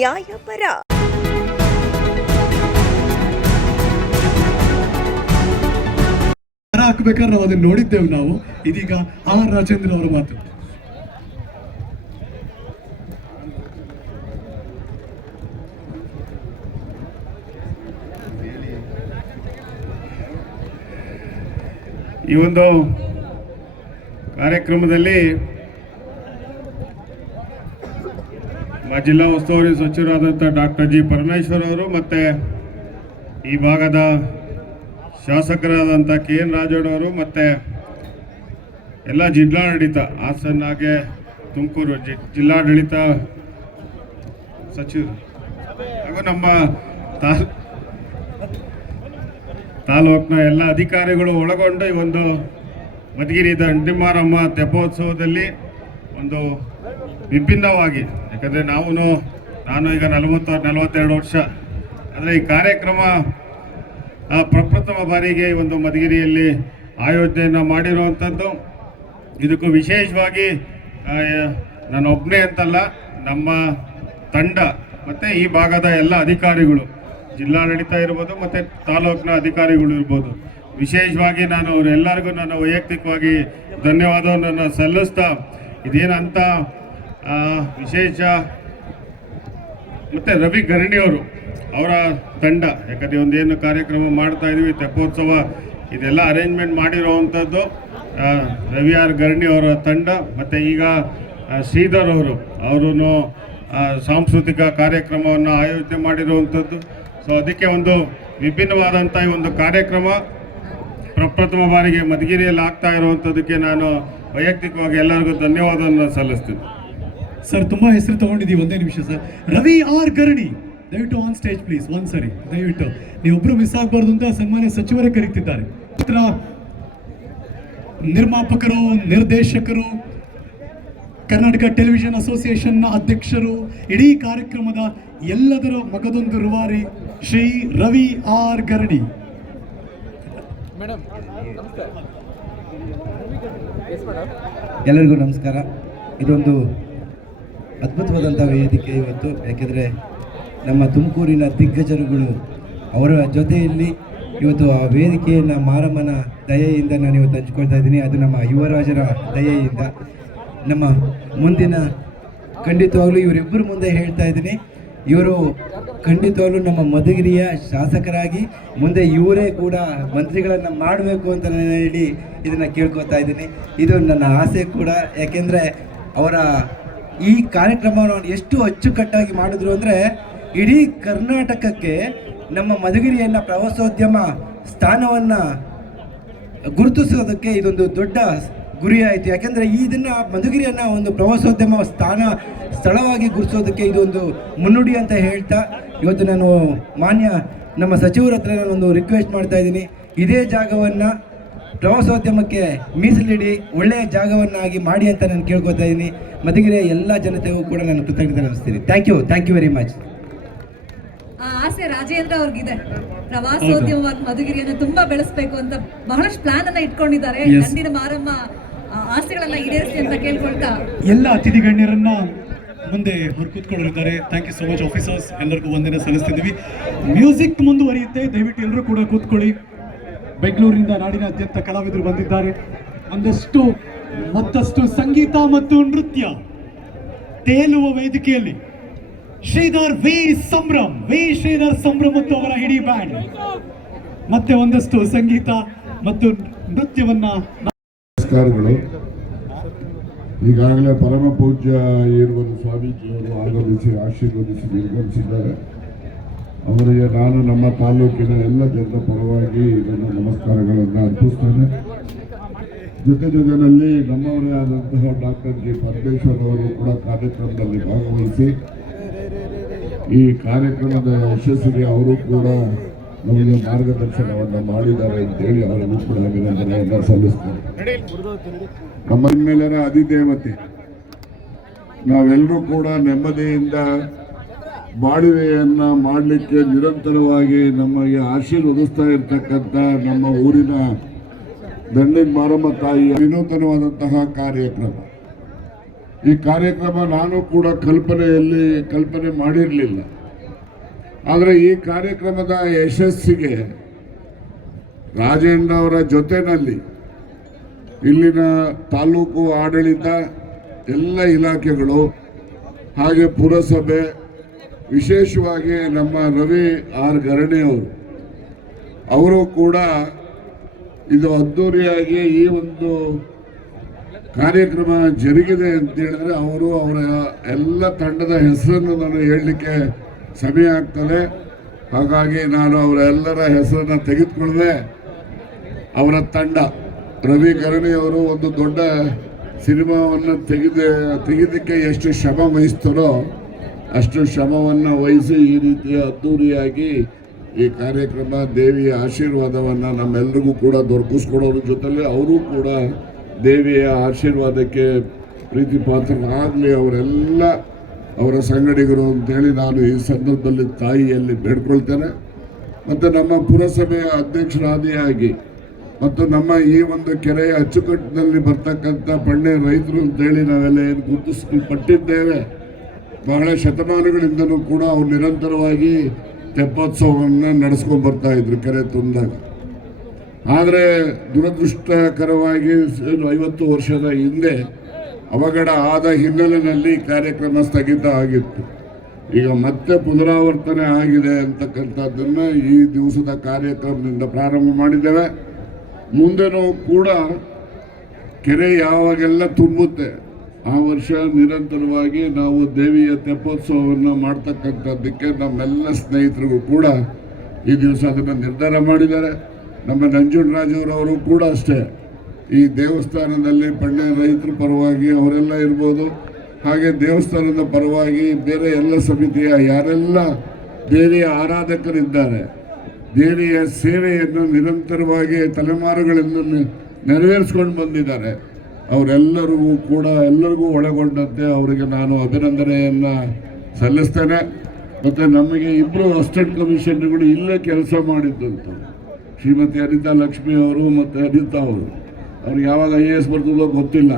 ನ್ಯಾಯಪರ. ಹಾಕ್ಬೇಕಾದ್ರೆ ನಾವು ಅದನ್ನು ನೋಡಿದ್ದೇವೆ ನಾವು. ಇದೀಗ ಆರ್ ರಾಜೇಂದ್ರ ಅವರ ಮಾತು. ಈ ಒಂದು ಕಾರ್ಯಕ್ರಮದಲ್ಲಿ ಜಿಲ್ಲಾ ಉಸ್ತುವಾರಿ ಸಚಿವರಾದಂಥ ಡಾಕ್ಟರ್ ಜಿ ಪರಮೇಶ್ವರ್ ಅವರು ಮತ್ತು ಈ ಭಾಗದ ಶಾಸಕರಾದಂಥ ಕೆ ಎನ್ ರಾಜೋಡವರು ಮತ್ತು ಎಲ್ಲ ಜಿಲ್ಲಾಡಳಿತ, ಹಾಸನ ಹಾಗೆ ತುಮಕೂರು ಜಿ, ಜಿಲ್ಲಾಡಳಿತ ಸಚಿವರು ಹಾಗೂ ನಮ್ಮ ತಾಲ್ ತಾಲೂಕಿನ ಎಲ್ಲ ಅಧಿಕಾರಿಗಳು ಒಳಗೊಂಡು ಈ ಒಂದು ಮಧುಗಿರಿ ದಂಡಿಮಾರಮ್ಮ ತೆಪ್ಪೋತ್ಸವದಲ್ಲಿ ಒಂದು ವಿಭಿನ್ನವಾಗಿ. ಯಾಕಂದರೆ ನಾವು ನಾನು ಈಗ ನಲವತ್ತು, ನಲವತ್ತೆರಡು ವರ್ಷ. ಆದರೆ ಈ ಕಾರ್ಯಕ್ರಮ ಪ್ರಪ್ರಥಮ ಬಾರಿಗೆ ಒಂದು ಮಧುಗಿರಿಯಲ್ಲಿ ಆಯೋಜನೆಯನ್ನು ಮಾಡಿರುವಂಥದ್ದು ಇದಕ್ಕೂ ವಿಶೇಷವಾಗಿ ನಾನೊಬ್ಬನೇ ಅಂತಲ್ಲ, ನಮ್ಮ ತಂಡ, ಮತ್ತು ಈ ಭಾಗದ ಎಲ್ಲ ಅಧಿಕಾರಿಗಳು, ಜಿಲ್ಲಾಡಳಿತ ಇರ್ಬೋದು, ಮತ್ತು ತಾಲೂಕಿನ ಅಧಿಕಾರಿಗಳು ಇರ್ಬೋದು. ವಿಶೇಷವಾಗಿ ನಾನು ಅವರೆಲ್ಲರಿಗೂ ನಾನು ವೈಯಕ್ತಿಕವಾಗಿ ಧನ್ಯವಾದವನ್ನು ಸಲ್ಲಿಸ್ತಾ, ಇದೇನಂತ ವಿಶೇಷ ಮತ್ತು ರವಿ ಗರಣಿ ಅವರು, ಅವರ ತಂಡ, ಯಾಕಂದರೆ ಒಂದೇನು ಕಾರ್ಯಕ್ರಮ ಮಾಡ್ತಾ ಇದೀವಿ, ತೆಪ್ಪೋತ್ಸವ, ಇದೆಲ್ಲ ಅರೇಂಜ್ಮೆಂಟ್ ಮಾಡಿರೋವಂಥದ್ದು ರವಿ ಆರ್ ಗರಣಿ ಅವರ ತಂಡ, ಮತ್ತು ಈಗ ಶ್ರೀಧರ್ ಅವರು ಅವರು ಸಾಂಸ್ಕೃತಿಕ ಕಾರ್ಯಕ್ರಮವನ್ನು ಆಯೋಜನೆ ಮಾಡಿರುವಂಥದ್ದು ಸೊ ಅದಕ್ಕೆ ಒಂದು ವಿಭಿನ್ನವಾದಂಥ ಈ ಒಂದು ಕಾರ್ಯಕ್ರಮ ಪ್ರಪ್ರಥಮ ಬಾರಿಗೆ ಮಧುಗಿರಿಯಲ್ಲಿ ಆಗ್ತಾ ಇರುವಂಥದ್ದಕ್ಕೆ ನಾನು ವೈಯಕ್ತಿಕವಾಗಿ ಎಲ್ಲರಿಗೂ ಧನ್ಯವಾದವನ್ನು ಸಲ್ಲಿಸ್ತೀನಿ. ಸರ್ ತುಂಬಾ ಹೆಸರು ತಗೊಂಡಿದ್ದೀವಿ ಒಂದೇ ನಿಮಿಷ ಸರ್ ರವಿ ಆರ್ ಗರಣಿ. ದಯವಿಟ್ಟು ಆನ್ ಸ್ಟೇಜ್ ಪ್ಲೀಸ್ ಒಂದ್ ಸರಿ ದಯವಿಟ್ಟು. ನೀವೊಬ್ರು ಮಿಸ್ ಆಗಬಾರ್ದು ಅಂತ ಸನ್ಮಾನ್ಯ ಸಚಿವರೇ ಕರೀತಿದ್ದಾರೆ. ನಿರ್ಮಾಪಕರು ನಿರ್ದೇಶಕರು ಕರ್ನಾಟಕ ಟೆಲಿವಿಷನ್ ಅಸೋಸಿಯೇಷನ್ನ ಅಧ್ಯಕ್ಷರು ಇಡೀ ಕಾರ್ಯಕ್ರಮದ ಎಲ್ಲದರ ಮಗದೊಂದು ರುವಾರಿ ಶ್ರೀ ರವಿ ಆರ್ ಗರಡಿ ಎಲ್ಲರಿಗೂ ನಮಸ್ಕಾರ. ಇದೊಂದು ಅದ್ಭುತವಾದಂಥ ವೇದಿಕೆ ಇವತ್ತು. ಯಾಕೆಂದರೆ ನಮ್ಮ ತುಮಕೂರಿನ ದಿಗ್ಗಜರುಗಳು ಅವರ ಜೊತೆಯಲ್ಲಿ ಇವತ್ತು ಆ ವೇದಿಕೆಯನ್ನು ಮಾರಮ್ಮನ ದಯೆಯಿಂದ ನಾನು ಇವತ್ತು ಹಂಚ್ಕೊಳ್ತಾ ಇದ್ದೀನಿ. ಅದು ನಮ್ಮ ಯುವರಾಜರ ದಯೆಯಿಂದ. ನಮ್ಮ ಮುಂದಿನ ಖಂಡಿತವಾಗ್ಲೂ ಇವರಿಬ್ಬರು ಮುಂದೆ ಹೇಳ್ತಾ ಇದ್ದೀನಿ. ಇವರು ಖಂಡಿತವಾಗ್ಲೂ ನಮ್ಮ ಮಧುಗಿರಿಯ ಶಾಸಕರಾಗಿ ಮುಂದೆ ಇವರೇ ಕೂಡ ಮಂತ್ರಿಗಳನ್ನು ಮಾಡಬೇಕು ಅಂತ ನಾನು ಹೇಳಿ ಇದನ್ನು ಕೇಳ್ಕೊತಾ ಇದ್ದೀನಿ. ಇದು ನನ್ನ ಆಸೆ ಕೂಡ. ಯಾಕೆಂದರೆ ಅವರ ಈ ಕಾರ್ಯಕ್ರಮವನ್ನು ಎಷ್ಟು ಅಚ್ಚುಕಟ್ಟಾಗಿ ಮಾಡಿದ್ರು ಅಂದರೆ ಇಡೀ ಕರ್ನಾಟಕಕ್ಕೆ ನಮ್ಮ ಮಧುಗಿರಿಯನ್ನು ಪ್ರವಾಸೋದ್ಯಮ ಸ್ಥಾನವನ್ನು ಗುರುತಿಸೋದಕ್ಕೆ ಇದೊಂದು ದೊಡ್ಡ ಗುರಿಯಾಯಿತು. ಯಾಕಂದ್ರೆ ಇದನ್ನು ಮಧುಗಿರಿಯನ್ನು ಒಂದು ಪ್ರವಾಸೋದ್ಯಮ ಸ್ಥಾನ ಸ್ಥಳವಾಗಿ ಗುರುತಿಸೋದಕ್ಕೆ ಇದೊಂದು ಮುನ್ನುಡಿ ಅಂತ ಹೇಳ್ತಾ ಇವತ್ತು ನಾನು ಮಾನ್ಯ ನಮ್ಮ ಸಚಿವರ ಹತ್ರ ನಾನು ಒಂದು ರಿಕ್ವೆಸ್ಟ್ ಮಾಡ್ತಾ ಇದ್ದೀನಿ ಇದೇ ಜಾಗವನ್ನು ಪ್ರವಾಸೋದ್ಯಮಕ್ಕೆ ಮೀಸಲಿಡಿ ಒಳ್ಳೆಯ ಜಾಗವನ್ನಾಗಿ ಮಾಡಿ ಅಂತ ನಾನು ಕೇಳ್ಕೊತಾ ಇದ್ದೀನಿ ಮಧುಗಿರಿಯ ಎಲ್ಲ ಜನತೆಗೂ ಕೂಡ ನಾನು ಕೃತಜ್ಞತೆ ನಡೆಸ್ತೀನಿ thank you thank you very much ಆ ಆಸೆ ರಾಜೇಂದ್ರ ಅವ್ರಿಗಿದೆ. ಪ್ರವಾಸೋದ್ಯಮವಾಗಿ ಮಧುಗಿರಿಯನ್ನು ತುಂಬಾ ಬೆಳೆಸಬೇಕು ಅಂತ ಬಹಳಷ್ಟು ಪ್ಲಾನ್ ಅನ್ನ ಇಟ್ಕೊಂಡಿದ್ದಾರೆ. ನಂದಿನ ಗಂಡಿನ ಮಾರಮ್ಮ ಆ ಆಸೆಗಳನ್ನ ಈಡೇರಿಸಿ ಅಂತ ಕೇಳ್ಕೊಳ್ತಾ. ಎಲ್ಲ ಅತಿಥಿ ಗಣ್ಯರನ್ನ ಮುಂದೆ ಹೊರಗೆ ಕೂತ್ಕೊಂಡಿರ್ತಾರೆ thank you so much officers ಎಲ್ಲರಿಗೂ ಒಂದಿನ ಸಲ್ಲಿಸ್ತಿದ್ವಿ ಮ್ಯೂಸಿಕ್ ಮುಂದುವರಿಯುತ್ತೆ. ದಯವಿಟ್ಟು ಎಲ್ಲರೂ ಕೂಡ ಕೂತ್ಕೊಳ್ಳಿ. ಬೆಂಗಳೂರಿನಿಂದ ನಾಡಿನಾದ್ಯಂತ ಕಲಾವಿದರು ಬಂದಿದ್ದಾರೆ. ಒಂದಷ್ಟು ಮತ್ತಷ್ಟು ಸಂಗೀತ ಮತ್ತು ನೃತ್ಯ ತೇಲುವ ವೇದಿಕೆಯಲ್ಲಿ ಶ್ರೀಧರ್ ವಿ ಸಂಭ್ರಮ್, ವಿ ಶ್ರೀಧರ್ ಸಂಭ್ರಮ್ ಮತ್ತು ಅವರ ಇಡೀ ಬ್ಯಾಂಡ್. ಮತ್ತೆ ಒಂದಷ್ಟು ಸಂಗೀತ ಮತ್ತು ನೃತ್ಯವನ್ನ ನಮಸ್ಕಾರಗಳು. ಈಗಾಗಲೇ ಪರಮ ಪೂಜ್ಯ ಇರುವ ಸ್ವಾಮೀಜಿಯವರು ಆಗಮಿಸಿ ಆಶೀರ್ವದಿಸಿ ನಿರ್ಗಮಿಸಿದ್ದಾರೆ. ಅವರಿಗೆ ನಾನು ನಮ್ಮ ತಾಲೂಕಿನ ಎಲ್ಲ ಜನರ ಪರವಾಗಿ ನನ್ನ ನಮಸ್ಕಾರಗಳನ್ನು ಅರ್ಪಿಸ್ತೇನೆ. ಜೊತೆ ಜೊತೆಯಲ್ಲಿ ನಮ್ಮವರೇ ಆದಂತಹ ಡಾಕ್ಟರ್ ಜಿ. ಪರಮೇಶ್ವರ್ ಅವರು ಕೂಡ ಕಾರ್ಯಕ್ರಮದಲ್ಲಿ ಭಾಗವಹಿಸಿ, ಈ ಕಾರ್ಯಕ್ರಮದ ಯಶಸ್ಸಿಗೆ ಅವರು ಕೂಡ ನಮಗೆ ಮಾರ್ಗದರ್ಶನವನ್ನು ಮಾಡಿದ್ದಾರೆ ಅಂತೇಳಿ ಅವರಿಗೂ ಕೂಡ ಅಭಿನಂದನೆಯನ್ನು ಸಲ್ಲಿಸ್ತೇನೆ. ನಮ್ಮ ಹಿನ್ನೆಲೆಯ ಅಧಿದೇವತೆ, ನಾವೆಲ್ಲರೂ ಕೂಡ ನೆಮ್ಮದಿಯಿಂದ ಬಾಳುವೆಯನ್ನ ಮಾಡಲಿಕ್ಕೆ ನಿರಂತರವಾಗಿ ನಮಗೆ ಆಶೀರ್ವದಿಸ್ತಾ ಇರ್ತಕ್ಕಂಥ ನಮ್ಮ ಊರಿನ ದಂಡಿನ ಮಾರಮ್ಮ ತಾಯಿಯ ವಿನೂತನವಾದಂತಹ ಕಾರ್ಯಕ್ರಮ. ಈ ಕಾರ್ಯಕ್ರಮ ನಾನು ಕೂಡ ಕಲ್ಪನೆಯಲ್ಲಿ ಕಲ್ಪನೆ ಮಾಡಿರಲಿಲ್ಲ. ಆದರೆ ಈ ಕಾರ್ಯಕ್ರಮದ ಯಶಸ್ಸಿಗೆ ರಾಜೇಂದ್ರ ಅವರ ಜೊತೆಯಲ್ಲಿ ಇಲ್ಲಿನ ತಾಲೂಕು ಆಡಳಿತ ಎಲ್ಲ ಇಲಾಖೆಗಳು ಹಾಗೆ ಪುರಸಭೆ ವಿಶೇಷವಾಗಿ ನಮ್ಮ ರವಿ ಆರ್ ಗರಣಿ ಅವರು. ಅವರು ಕೂಡ ಇದು ಅದ್ದೂರಿಯಾಗಿ ಈ ಒಂದು ಕಾರ್ಯಕ್ರಮ ಜರುಗಿದೆ ಅಂತ ಹೇಳಿದ್ರೆ ಅವರು ಅವರ ಎಲ್ಲ ತಂಡದ ಹೆಸರನ್ನು ನಾನು ಹೇಳಲಿಕ್ಕೆ ಸಮಯ ಆಗ್ತದೆ. ಹಾಗಾಗಿ ನಾನು ಅವರ ಎಲ್ಲರ ಹೆಸರನ್ನು ತೆಗೆದುಕೊಳ್ಳದೆ ಅವರ ತಂಡ, ರವಿ ಅವರು ಒಂದು ದೊಡ್ಡ ಸಿನಿಮಾವನ್ನು ತೆಗೆದ, ತೆಗೆದಕ್ಕೆ ಎಷ್ಟು ಶ್ರಮ ವಹಿಸ್ತಾರೋ ಅಷ್ಟು ಶ್ರಮವನ್ನು ವಹಿಸಿ ಈ ರೀತಿಯ ಅದ್ದೂರಿಯಾಗಿ ಈ ಕಾರ್ಯಕ್ರಮ ದೇವಿಯ ಆಶೀರ್ವಾದವನ್ನು ನಮ್ಮೆಲ್ಲರಿಗೂ ಕೂಡ ದೊರಕಿಸ್ಕೊಡೋದ್ರ ಜೊತೆಲಿ ಅವರು ಕೂಡ ದೇವಿಯ ಆಶೀರ್ವಾದಕ್ಕೆ ಪ್ರೀತಿ ಪಾತ್ರರಾಗಲಿ ಅವರೆಲ್ಲ ಅವರ ಸಂಗಡಿಗರು ಅಂತೇಳಿ ನಾನು ಈ ಸಂದರ್ಭದಲ್ಲಿ ತಾಯಿಯಲ್ಲಿ ಬೇಡ್ಕೊಳ್ತೇನೆ. ಮತ್ತು ನಮ್ಮ ಪುರಸಭೆಯ ಅಧ್ಯಕ್ಷರಾದಿಯಾಗಿ ಮತ್ತು ನಮ್ಮ ಈ ಒಂದು ಕೆರೆಯ ಅಚ್ಚುಕಟ್ಟಿನಲ್ಲಿ ಬರ್ತಕ್ಕಂಥ ಪಣ್ಣೆ ರೈತರು ಅಂತೇಳಿ ನಾವೆಲ್ಲ ಏನು ಗುರುತಿಸಲ್ಪಟ್ಟಿದ್ದೇವೆ. ಬಹಳ ಶತಮಾನಗಳಿಂದಲೂ ಕೂಡ ಅವ್ರು ನಿರಂತರವಾಗಿ ತೆಪ್ಪೋತ್ಸವವನ್ನು ನಡೆಸ್ಕೊಂಡು ಬರ್ತಾ ಇದ್ರು ಕೆರೆ ತುಂಬಿದಾಗ. ಆದರೆ ದುರದೃಷ್ಟಕರವಾಗಿ ಐವತ್ತು ವರ್ಷದ ಹಿಂದೆ ಅವಘಡ ಆದ ಹಿನ್ನೆಲೆಯಲ್ಲಿ ಕಾರ್ಯಕ್ರಮ ಸ್ಥಗಿತ ಆಗಿತ್ತು. ಈಗ ಮತ್ತೆ ಪುನರಾವರ್ತನೆ ಆಗಿದೆ ಅಂತಕ್ಕಂಥದ್ದನ್ನು ಈ ದಿವಸದ ಕಾರ್ಯಕ್ರಮದಿಂದ ಪ್ರಾರಂಭ ಮಾಡಿದ್ದೇವೆ. ಮುಂದೆನೂ ಕೂಡ ಕೆರೆ ಯಾವಾಗೆಲ್ಲ ತುಂಬುತ್ತೆ ಆ ವರ್ಷ ನಿರಂತರವಾಗಿ ನಾವು ದೇವಿಯ ತೆಪ್ಪೋತ್ಸವವನ್ನು ಮಾಡ್ತಕ್ಕಂಥದ್ದಕ್ಕೆ ನಮ್ಮೆಲ್ಲ ಸ್ನೇಹಿತರಿಗೂ ಕೂಡ ಈ ದಿವಸ ಅದನ್ನು ನಿರ್ಧಾರ ಮಾಡಿದ್ದಾರೆ. ನಮ್ಮ ನಂಜುಂಡರಾಜವರವರು ಕೂಡ ಅಷ್ಟೇ. ಈ ದೇವಸ್ಥಾನದಲ್ಲಿ ಪಣ್ಯ ರೈತರ ಪರವಾಗಿ ಅವರೆಲ್ಲ ಇರ್ಬೋದು. ಹಾಗೆ ದೇವಸ್ಥಾನದ ಪರವಾಗಿ ಬೇರೆ ಎಲ್ಲ ಸಮಿತಿಯ ಯಾರೆಲ್ಲ ದೇವಿಯ ಆರಾಧಕರಿದ್ದಾರೆ, ದೇವಿಯ ಸೇವೆಯನ್ನು ನಿರಂತರವಾಗಿ ತಲೆಮಾರುಗಳಿಂದ ನೆರವೇರಿಸ್ಕೊಂಡು ಬಂದಿದ್ದಾರೆ. ಅವರೆಲ್ಲರಿಗೂ ಕೂಡ, ಎಲ್ಲರಿಗೂ ಒಳಗೊಂಡಂತೆ ಅವರಿಗೆ ನಾನು ಅಭಿನಂದನೆಯನ್ನು ಸಲ್ಲಿಸ್ತೇನೆ. ಮತ್ತು ನಮಗೆ ಇಬ್ಬರು ಅಸಿಸ್ಟೆಂಟ್ ಕಮಿಷನರ್ಗಳು ಇಲ್ಲೇ ಕೆಲಸ ಮಾಡಿದ್ದಂತು. ಶ್ರೀಮತಿ ಅನಿತಾ ಲಕ್ಷ್ಮಿ ಅವರು ಮತ್ತು ಅನಿತಾ ಅವರು. ಅವ್ರಿಗೆ ಯಾವಾಗ ಐ ಎ ಎಸ್ ಬರ್ತದೋ ಗೊತ್ತಿಲ್ಲ.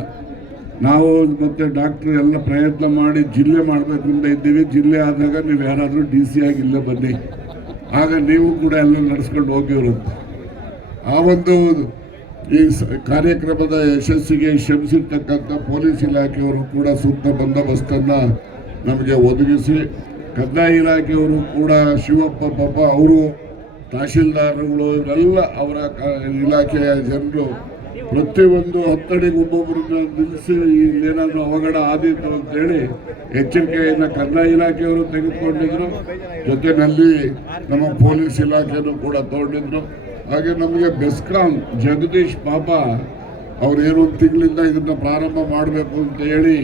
ನಾವು ಮತ್ತು ಡಾಕ್ಟ್ರು ಎಲ್ಲ ಪ್ರಯತ್ನ ಮಾಡಿ ಜಿಲ್ಲೆ ಮಾಡಬೇಕು ಅಂತ ಇದ್ದೀವಿ. ಜಿಲ್ಲೆ ಆದಾಗ ನೀವು ಯಾರಾದರೂ ಡಿ ಸಿ ಆಗಿ ಇಲ್ಲೇ ಬನ್ನಿ. ಆಗ ನೀವು ಕೂಡ ಎಲ್ಲ ನಡೆಸ್ಕೊಂಡು ಹೋಗಿರುತ್ತೆ ಆ ಒಂದು ಈ ಕಾರ್ಯಕ್ರಮದ ಯಶಸ್ಸಿಗೆ ಶ್ರಮಿಸಿರ್ತಕ್ಕಂಥ ಪೊಲೀಸ್ ಇಲಾಖೆಯವರು ಕೂಡ ಸೂಕ್ತ ಬಂದೋಬಸ್ತನ್ನು ನಮಗೆ ಒದಗಿಸಿ, ಕಂದಾಯ ಇಲಾಖೆಯವರು ಕೂಡ ಶಿವಪ್ಪ, ಪಾಪ ಅವರು, ತಹಶೀಲ್ದಾರ್ಗಳು ಇವರೆಲ್ಲ ಅವರ ಇಲಾಖೆಯ ಜನರು ಪ್ರತಿಯೊಂದು ಹತ್ತಡಿಗೆ ಒಬ್ಬೊಬ್ಬರನ್ನ ನಿಲ್ಲಿಸಿ ಏನಾದರೂ ಅವಘಡ ಆದೀತು ಅಂತೇಳಿ ಎಚ್ಚರಿಕೆಯನ್ನು ಕಂದಾಯ ಇಲಾಖೆಯವರು ತೆಗೆದುಕೊಂಡಿದ್ರು. ಜೊತೆಯಲ್ಲಿ ನಮ್ಮ ಪೊಲೀಸ್ ಇಲಾಖೆಯನ್ನು ಕೂಡ ತಗೊಂಡಿದ್ರು. ಹಾಗೆ ನಮಗೆ ಬೆಸ್ಕಾಂ ಜಗದೀಶ್ ಪಾಪ ಅವ್ರು ಏನು ಒಂದು ತಿಂಗಳಿಂದ ಇದನ್ನು ಪ್ರಾರಂಭ ಮಾಡಬೇಕು ಅಂತ ಹೇಳಿ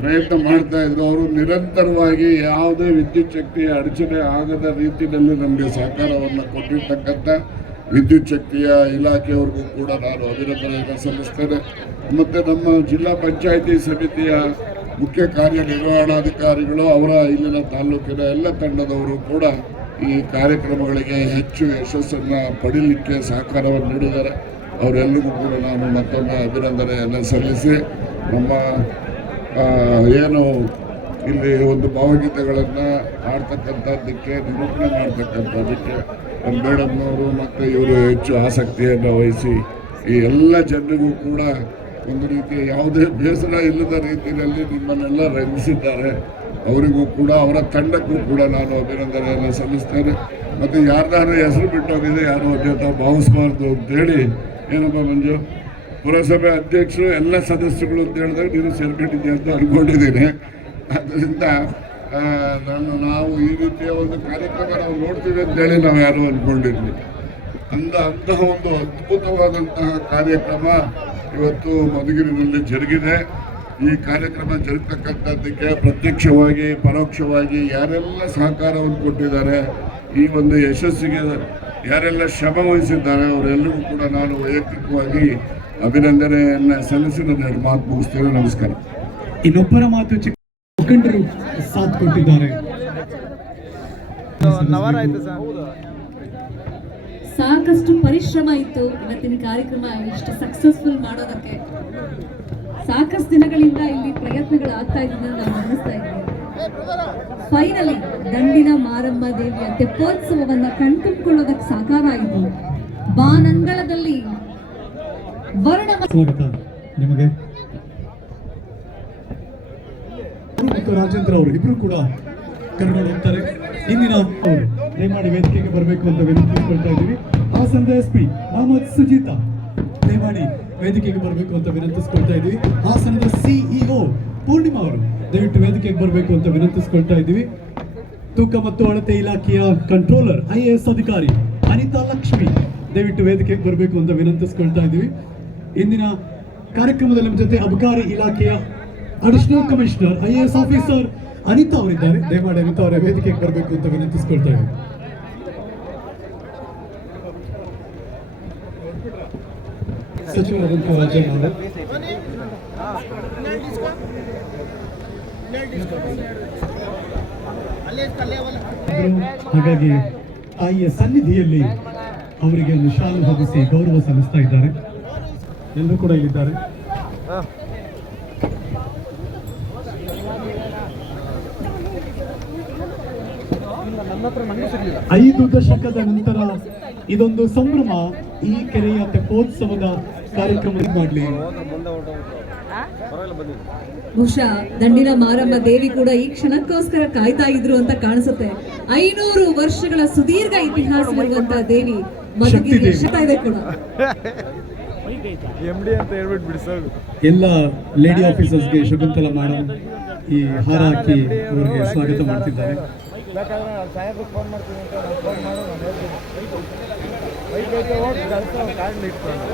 ಪ್ರಯತ್ನ ಮಾಡ್ತಾ ಇದ್ರು. ಅವರು ನಿರಂತರವಾಗಿ ಯಾವುದೇ ವಿದ್ಯುತ್ ಶಕ್ತಿಯ ಅಡಚಣೆ ಆಗದ ರೀತಿಯಲ್ಲಿ ನಮಗೆ ಸಹಕಾರವನ್ನು ಕೊಟ್ಟಿರ್ತಕ್ಕಂಥ ವಿದ್ಯುತ್ ಶಕ್ತಿಯ ಇಲಾಖೆಯವ್ರಿಗೂ ಕೂಡ ನಾನು ಅಭಿನಂದನೆಯನ್ನು ಸಲ್ಲಿಸ್ತೇನೆ. ಮತ್ತು ನಮ್ಮ ಜಿಲ್ಲಾ ಪಂಚಾಯಿತಿ ಸಮಿತಿಯ ಮುಖ್ಯ ಕಾರ್ಯನಿರ್ವಹಣಾಧಿಕಾರಿಗಳು ಅವರ ಇಲ್ಲಿನ ತಾಲೂಕಿನ ಎಲ್ಲ ತಂಡದವರು ಕೂಡ ಈ ಕಾರ್ಯಕ್ರಮಗಳಿಗೆ ಹೆಚ್ಚು ಯಶಸ್ಸನ್ನು ಪಡೀಲಿಕ್ಕೆ ಸಹಕಾರವನ್ನು ನೀಡಿದ್ದಾರೆ. ಅವರೆಲ್ಲರಿಗೂ ಕೂಡ ನಾನು ಮತ್ತೊಮ್ಮೆ ಅಭಿನಂದನೆಯನ್ನು ಸಲ್ಲಿಸಿ, ನಮ್ಮ ಏನು ಇಲ್ಲಿ ಒಂದು ಭಾವಗೀತೆಗಳನ್ನು ಆಡ್ತಕ್ಕಂಥದ್ದಕ್ಕೆ ನಿರೂಪಣೆ ಮಾಡ್ತಕ್ಕಂಥದ್ದಕ್ಕೆ ನಮ್ಮ ಮೇಡಮ್ನವರು ಮತ್ತು ಇವರು ಹೆಚ್ಚು ಆಸಕ್ತಿಯನ್ನು ವಹಿಸಿ, ಈ ಎಲ್ಲ ಜನರಿಗೂ ಕೂಡ ಒಂದು ರೀತಿಯ ಯಾವುದೇ ಬೇಸರ ಇಲ್ಲದ ರೀತಿಯಲ್ಲಿ ನಿಮ್ಮನ್ನೆಲ್ಲ ರಂಜಿಸಿದ್ದಾರೆ. ಅವರಿಗೂ ಕೂಡ, ಅವರ ತಂಡಕ್ಕೂ ಕೂಡ ನಾನು ಅಭಿನಂದನೆಯನ್ನು ಸಲ್ಲಿಸ್ತೇನೆ. ಮತ್ತು ಯಾರ್ದಾರು ಹೆಸರು ಬಿಟ್ಟೋಗಿದೆ, ಯಾರು ಅಧ್ಯಕ್ಷ ಭಾವಿಸಬಾರ್ದು ಅಂತೇಳಿ ಏನಪ್ಪ ಮಂಜು? ಪುರಸಭೆ ಅಧ್ಯಕ್ಷರು, ಎಲ್ಲ ಸದಸ್ಯರು ಅಂತ ಹೇಳಿದಾಗ ನೀನು ಸೇರ್ಕೊಂಡಿದ್ದೆ ಅಂತ ಅಂದ್ಕೊಂಡಿದ್ದೀನಿ ಅದರಿಂದ ನಾನು, ನಾವು ಈ ರೀತಿಯ ಒಂದು ಕಾರ್ಯಕ್ರಮ ನಾವು ನೋಡ್ತೀವಿ ಅಂತೇಳಿ ನಾವು ಯಾರು ಅಂದ್ಕೊಂಡಿರ್ಲಿ ಅಂದ, ಅಂತಹ ಒಂದು ಅದ್ಭುತವಾದಂತಹ ಕಾರ್ಯಕ್ರಮ ಇವತ್ತು ಮಧುಗಿರಿನಲ್ಲಿ ಜರುಗಿದೆ. ಈ ಕಾರ್ಯಕ್ರಮ ಜರುಗತಕ್ಕಂಥದ್ದಕ್ಕೆ ಪ್ರತ್ಯಕ್ಷವಾಗಿ ಪರೋಕ್ಷವಾಗಿ ಯಾರೆಲ್ಲ ಸಹಕಾರವನ್ನು ಕೊಟ್ಟಿದ್ದಾರೆ ಈ ಒಂದು ಯಶಸ್ಸಿಗೆ ಯಾರೆಲ್ಲ ಶ್ರಮ ವಹಿಸಿದ್ದಾರೆ ಅವರೆಲ್ಲರಿಗೂ ಕೂಡ ನಾನು ವೈಯಕ್ತಿಕವಾಗಿ ಅಭಿನಂದನೆಯನ್ನು ಸಲ್ಲಿಸಿ ನನ್ನ ಮಾತು ಮುಗಿಸ್ತೇನೆ. ನಮಸ್ಕಾರ. ಇನ್ನೊಬ್ಬರ ಮಾತು ಚಿಕ್ಕ ಮುಖಂಡರು ಸಾಥ್ ಕೊಟ್ಟಿದ್ದಾರೆ. ಸಾಕಷ್ಟು ಪರಿಶ್ರಮ ಇತ್ತು. ಇವತ್ತಿನ ಕಾರ್ಯಕ್ರಮ ಇಷ್ಟು ಸಕ್ಸಸ್ಫುಲ್ ಮಾಡೋದಕ್ಕೆ. ಸಾಕಷ್ಟು ದಿನಗಳಿಂದ ಇಲ್ಲಿ ಪ್ರಯತ್ನಗಳು ಆಗ್ತಾ ಇದ್ದನ್ನ ನಾವು ಗಮನಿಸ್ತಾ ಇದ್ದೀವಿ. ಫೈನಲಿ ದಂಡಿನ ಮಾರಮ್ಮ ದೇವಿಯ ತೆಪ್ಪೋತ್ಸವವನ್ನ ಕಣ್ತುಂಬಿಕೊಳ್ಳೋದಕ್ಕೆ ಸಾಕಾರ ಆಯಿತು. ಬಾನಂಗಳದಲ್ಲಿ ವರ್ಣ ಸ್ವಾಗತ ನಿಮಗೆ. ರಾಜೇಂದ್ರ ಅವರು ಇಬ್ರು ಕೂಡ ಕರ್ಕೊಂಡು ಹೋಗ್ತಾರೆ. ಇಂದಿನ ದಯಮಾಡಿ ವೇದಿಕೆಗೆ ಬರಬೇಕು ಅಂತ ವಿನಂತಿಸ್ಕೊಳ್ತಾ ಇದ್ದೀವಿ. ಆ ಎಸ್ ಪಿ, ಮೊಹಮ್ಮದ್ ಸುಜೀತಾ. ದಯಮಾಡಿ ವೇದಿಕೆಗೆ ಬರಬೇಕು ಅಂತ ವಿನಂತಿಸ್ಕೊಳ್ತಾ ಇದ್ದೀವಿ. ಹಾಸನದ ಸಿಇಒ ಪೂರ್ಣಿಮಾ ಅವರು, ದಯವಿಟ್ಟು ವೇದಿಕೆಗೆ ಬರಬೇಕು ಅಂತ ವಿನಂತಿಸ್ಕೊಳ್ತಾ ಇದ್ದೀವಿ. ತೂಕ ಮತ್ತು ಅಳತೆ ಇಲಾಖೆಯ ಕಂಟ್ರೋಲರ್ ಐ ಎ ಎಸ್ ಅಧಿಕಾರಿ ಅನಿತಾ ಲಕ್ಷ್ಮಿ, ದಯವಿಟ್ಟು ವೇದಿಕೆಗೆ ಬರಬೇಕು ಅಂತ ವಿನಂತಿಸ್ಕೊಳ್ತಾ ಇದ್ದೀವಿ. ಇಂದಿನ ಕಾರ್ಯಕ್ರಮದಲ್ಲಿ ನಮ್ಮ ಜೊತೆ ಅಬಕಾರಿ ಇಲಾಖೆಯ additional commissioner I A S officer Anita ಅವರಿದ್ದಾರೆ. ದಯಮಾಡಿ ಅನಿತಾ ಅವರ ವೇದಿಕೆಗೆ ಬರಬೇಕು ಅಂತ ವಿನಂತಿಸ್ಕೊಳ್ತಾ ಇದ್ದೀವಿ. ಸಚಿವರಾದಂತಹ ರಾಜಣ್ಣ ಅವರು ಹಾಗಾಗಿ ತಾಯಿಯ ಸನ್ನಿಧಿಯಲ್ಲಿ ಅವರಿಗೆ ಶಾಲು ಹೊದಿಸಿ ಗೌರವ ಸಲ್ಲಿಸ್ತಾ ಇದ್ದಾರೆ. ಎಲ್ಲರೂ ಕೂಡ ಇಲ್ಲಿದ್ದಾರೆ. ಐದು ದಶಕದ ನಂತರ ಇದೊಂದು ಸಂಭ್ರಮ ಈ ಕೆರೆಯ ತೆಪ್ಪೋತ್ಸವದ ಕಾರ್ಯಕ್ರಮ ಮಾಡಲಿ. ಬಹುಶಃ ದಂಡಿನ ಮಾರಮ್ಮ ದೇವಿ ಕೂಡ ಈ ಕ್ಷಣಕ್ಕೋಸ್ಕರ ಕಾಯ್ತಾ ಇದ್ರು ಅಂತ ಕಾಣಿಸುತ್ತೆ. ಐನೂರು ವರ್ಷಗಳ ಸುದೀರ್ಘ ಇತಿಹಾಸವಿರುವಂತಹ ದೇವಿ ಇದೆ ಕೂಡ. ಎಲ್ಲ ಲೇಡಿ ಆಫೀಸರ್ಸ್ಗೆ ಶಕುಂತಲ ಮೇಡಮ್ ಈ ಹಾರ ಹಾಕಿ ಅವರಿಗೆ ಸ್ವಾಗತ ಮಾಡ್ತಿದ್ದಾರೆ ಬೇಕಾದ್ರೆ ನಾನು ಸಾಹೇಬ್ರಿಗೆ ಫೋನ್ ಮಾಡ್ತೀನಿ ಅಂತ ನಾನು ಫೋನ್ ಮಾಡು ನಾನು ಹೇಳ್ತೀನಿ ಬೈಕ್ ಐತೆ ಹೋಗಿ ಕಳ್ಸೋ ಕಾರ್ಡ್ ಇಟ್ಕೊಂಡು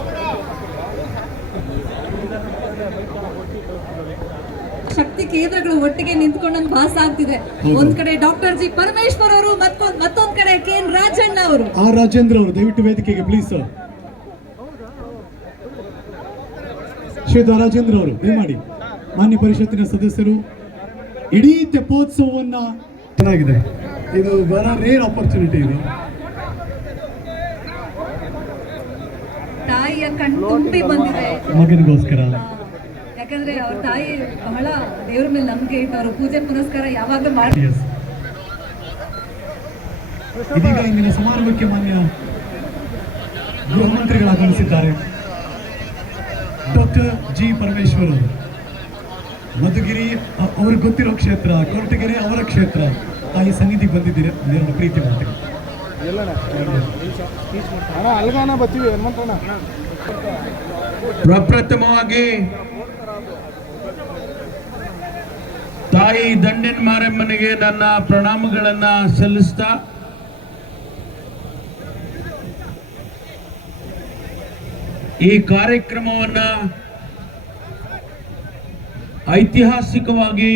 ಶಕ್ತಿ ಕೇಂದ್ರಗಳು ಒಟ್ಟಿಗೆ ನಿಂತ್ಕೊಂಡು ಭಾಸ ಆಗ್ತಿದೆ. ಒಂದ್ ಕಡೆ ಡಾಕ್ಟರ್ ಜಿ ಪರಮೇಶ್ವರ್ ಅವರು ಮತ್ತೊಂದ್ ಮತ್ತೊಂದ್ ಕಡೆ ಕೆ ಎನ್ ರಾಜಣ್ಣ ಅವರು. ಆರ್ ರಾಜೇಂದ್ರ ಅವರು ದಯವಿಟ್ಟು ವೇದಿಕೆಗೆ ಪ್ಲೀಸ್ ಸರ್ ಶ್ರೀ ರಾಜೇಂದ್ರ ಅವರು ದಯಮಾಡಿ ಮಾನ್ಯ ಪರಿಷತ್ತಿನ ಸದಸ್ಯರು ಇಡೀ ತೆಪ್ಪೋತ್ಸವವನ್ನ ಚೆನ್ನಾಗಿದೆ. ಇದು ಬರ ರೇರ್ ಆಪರ್ಚುನಿಟಿ ಇದು. ತಾಯಿಯ ಕಣ್ಣು ತುಂಬಿ ಬಂದಿದೆ. ಮಗನಿಗೋಸ್ಕರ. ಯಾಕಂದ್ರೆ ಅವ್ರ ತಾಯಿ ಬಹಳ ದೇವ್ರ ಮೇಲೆ ನಂಬಿಕೆ ಇಟ್ಟು ಅವರು ಪೂಜೆ ಪುನಸ್ಕಾರ ಯಾವಾಗ ಮಾಡಿ. ಇದೀಗ ಇಂದಿನ ಸಮಾರಂಭಕ್ಕೆ ಮಾನ್ಯ ಗೃಹ ಮಂತ್ರಿಗಳು ಆಗಮಿಸಿದ್ದಾರೆ ಡಾಕ್ಟರ್ ಜಿ ಪರಮೇಶ್ವರ್ ಅವರು. ಮಧುಗಿರಿ ಅವ್ರಿಗೆ ಗೊತ್ತಿರೋ ಕ್ಷೇತ್ರ ಕೊರಟಗೆರೆ ಅವರ ಕ್ಷೇತ್ರ ತಾಯಿ ಸನ್ನಿಧಿಗೆ ಬಂದಿದ್ದೀರಾ ಎರಡು ಪ್ರೀತಿ ಮಾತಿಗೆ ಪ್ರಪ್ರಥಮವಾಗಿ ತಾಯಿ ದಂಡಿನ ಮಾರಮ್ಮನಿಗೆ ನನ್ನ ಪ್ರಣಾಮಗಳನ್ನ ಸಲ್ಲಿಸ್ತಾ ಈ ಕಾರ್ಯಕ್ರಮವನ್ನ ಐತಿಹಾಸಿಕವಾಗಿ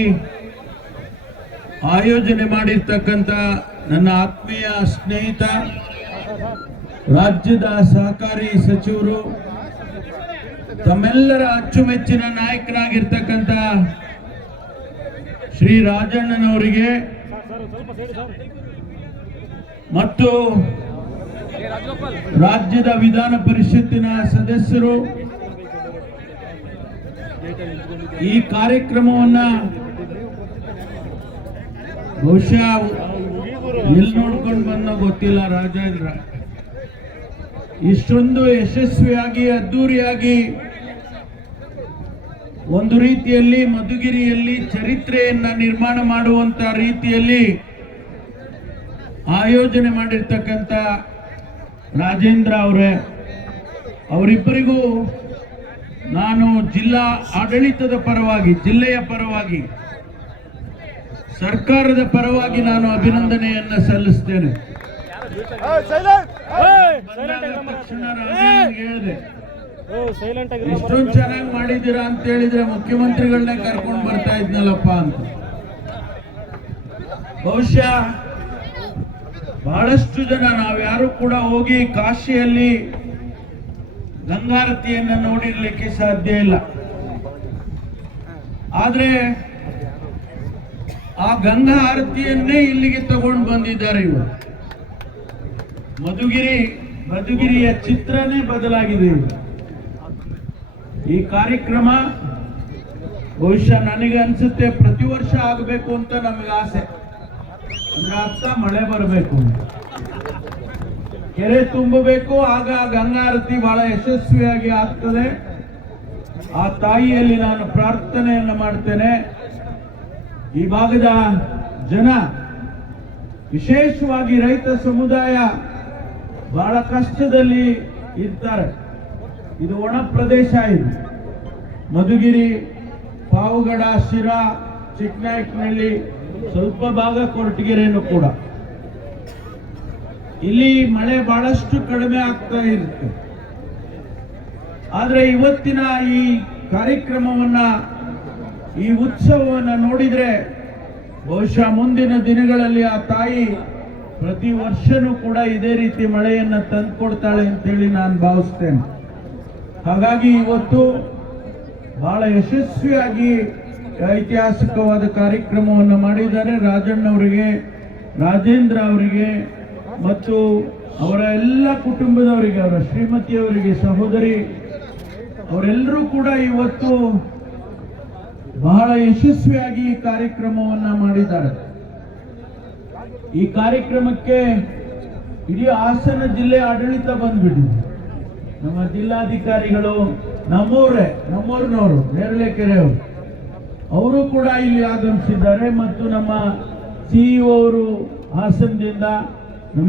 ಆಯೋಜನೆ ಮಾಡಿರ್ತಕ್ಕಂಥ ನನ್ನ ಆತ್ಮೀಯ ಸ್ನೇಹಿತ, ರಾಜ್ಯದ ಸಹಕಾರಿ ಸಚಿವರು, ತಮ್ಮೆಲ್ಲರ ಅಚ್ಚುಮೆಚ್ಚಿನ ನಾಯಕರಾಗಿರ್ತಕ್ಕಂಥ ಶ್ರೀ ರಾಜಣ್ಣನವರಿಗೆ ಮತ್ತು ರಾಜ್ಯದ ವಿಧಾನ ಪರಿಷತ್ತಿನ ಸದಸ್ಯರು ಈ ಕಾರ್ಯಕ್ರಮವನ್ನ ಬಹುಶಃ ಎಲ್ಲಿ ನೋಡ್ಕೊಂಡು ಬಂದ ಗೊತ್ತಿಲ್ಲ ರಾಜೇಂದ್ರ. ಇಷ್ಟೊಂದು ಯಶಸ್ವಿಯಾಗಿ, ಅದ್ದೂರಿಯಾಗಿ ಒಂದು ರೀತಿಯಲ್ಲಿ ಮಧುಗಿರಿಯಲ್ಲಿ ಚರಿತ್ರೆಯನ್ನ ನಿರ್ಮಾಣ ಮಾಡುವಂತ ರೀತಿಯಲ್ಲಿ ಆಯೋಜನೆ ಮಾಡಿರ್ತಕ್ಕಂಥ ರಾಜೇಂದ್ರ ಅವರೇ ಅವರಿಬ್ಬರಿಗೂ ನಾನು ಜಿಲ್ಲಾ ಆಡಳಿತದ ಪರವಾಗಿ ಜಿಲ್ಲೆಯ ಪರವಾಗಿ ಸರ್ಕಾರದ ಪರವಾಗಿ ನಾನು ಅಭಿನಂದನೆಯನ್ನ ಸಲ್ಲಿಸ್ತೇನೆ. ಹೇಳಿದೆ. ಇಷ್ಟೊಂದು ಚೆನ್ನಾಗಿ ಮಾಡಿದ್ದೀರಾ ಅಂತ ಹೇಳಿದ್ರೆ ಮುಖ್ಯಮಂತ್ರಿಗಳನ್ನೇ ಕರ್ಕೊಂಡು ಬರ್ತಾ ಇದ್ನಲ್ಲಪ್ಪ ಅಂತ. ಬಹುಶಃ ಬಹಳಷ್ಟು ಜನ ನಾವ್ಯಾರು ಕೂಡ ಹೋಗಿ ಕಾಶಿಯಲ್ಲಿ ಗಂಗಾರತಿಯನ್ನ ನೋಡಿರ್ಲಿಕ್ಕೆ ಸಾಧ್ಯ ಇಲ್ಲ. ಆದ್ರೆ ಆ ಗಂಗಾ ಆರತಿಯನ್ನೇ ಇಲ್ಲಿಗೆ ತಗೊಂಡು ಬಂದಿದ್ದಾರೆ ಇವರು. ಮಧುಗಿರಿ ಮಧುಗಿರಿಯ ಚಿತ್ರನೇ ಬದಲಾಗಿದೆ ಇವರು. ಈ ಕಾರ್ಯಕ್ರಮ ಬಹುಶಃ ನನಗೆ ಅನ್ಸುತ್ತೆ ಪ್ರತಿ ವರ್ಷ ಆಗಬೇಕು ಅಂತ ನಮಗೆ ಆಸೆ. ಅಂದ್ರೆ ಅರ್ಥ ಮಳೆ ಬರಬೇಕು. ಕೆರೆ ತುಂಬಬೇಕು, ಆಗ ಗಂಗಾರತಿ ಬಹಳ ಯಶಸ್ವಿಯಾಗಿ ಆಗ್ತದೆ. ಆ ತಾಯಿಯಲ್ಲಿ ನಾನು ಪ್ರಾರ್ಥನೆಯನ್ನು ಮಾಡ್ತೇನೆ. ಈ ಭಾಗದ ಜನ, ವಿಶೇಷವಾಗಿ ರೈತ ಸಮುದಾಯ, ಬಹಳ ಕಷ್ಟದಲ್ಲಿ ಇರ್ತಾರೆ. ಇದು ಒಣ ಪ್ರದೇಶ ಇದು. ಮಧುಗಿರಿ, ಪಾವುಗಡ, ಶಿರಾ, ಚಿಕ್ಕನಾಯಕನಹಳ್ಳಿ, ಸ್ವಲ್ಪ ಭಾಗ ಕೊರಟಗೆರೆಯನ್ನು ಕೂಡ. ಇಲ್ಲಿ ಮಳೆ ಬಹಳಷ್ಟು ಕಡಿಮೆ ಆಗ್ತಾ ಇರುತ್ತೆ. ಆದರೆ ಇವತ್ತಿನ ಈ ಕಾರ್ಯಕ್ರಮವನ್ನ, ಈ ಉತ್ಸವವನ್ನ ನೋಡಿದ್ರೆ, ಬಹುಶಃ ಮುಂದಿನ ದಿನಗಳಲ್ಲಿ ಆ ತಾಯಿ ಪ್ರತಿ ವರ್ಷನೂ ಕೂಡ ಇದೇ ರೀತಿ ಮಳೆಯನ್ನ ತಂದುಕೊಡ್ತಾಳೆ ಅಂತೇಳಿ ನಾನು ಭಾವಿಸ್ತೇನೆ. ಹಾಗಾಗಿ ಇವತ್ತು ಬಹಳ ಯಶಸ್ವಿಯಾಗಿ ಐತಿಹಾಸಿಕವಾದ ಕಾರ್ಯಕ್ರಮವನ್ನು ಮಾಡಿದ್ದಾರೆ. ರಾಜಣ್ಣವರಿಗೆ, ರಾಜೇಂದ್ರ ಅವರಿಗೆ ಮತ್ತು ಅವರ ಎಲ್ಲ ಕುಟುಂಬದವರಿಗೆ, ಅವರ ಶ್ರೀಮತಿಯವರಿಗೆ ಸಹೋದರಿ ಅವರೆಲ್ಲರೂ ಕೂಡ ಇವತ್ತು ಬಹಳ ಯಶಸ್ವಿಯಾಗಿ ಈ ಕಾರ್ಯಕ್ರಮವನ್ನು ಮಾಡಿದ್ದಾರೆ. ಈ ಕಾರ್ಯಕ್ರಮಕ್ಕೆ ಇಡೀ ಹಾಸನ ಜಿಲ್ಲೆ ಆಡಳಿತ ಬಂದ್ಬಿಟ್ಟಿದೆ. ನಮ್ಮ ಜಿಲ್ಲಾಧಿಕಾರಿಗಳು, ನಮ್ಮೂರೇ, ನಮ್ಮೂರಿನವರು ನೇರಳೆಕೆರೆ ಅವರು ಅವರು ಕೂಡ ಇಲ್ಲಿ ಆಗಮಿಸಿದ್ದಾರೆ ಮತ್ತು ನಮ್ಮ ಸಿಇಒ ಅವರು ಹಾಸನದಿಂದ ನಮ್ಮ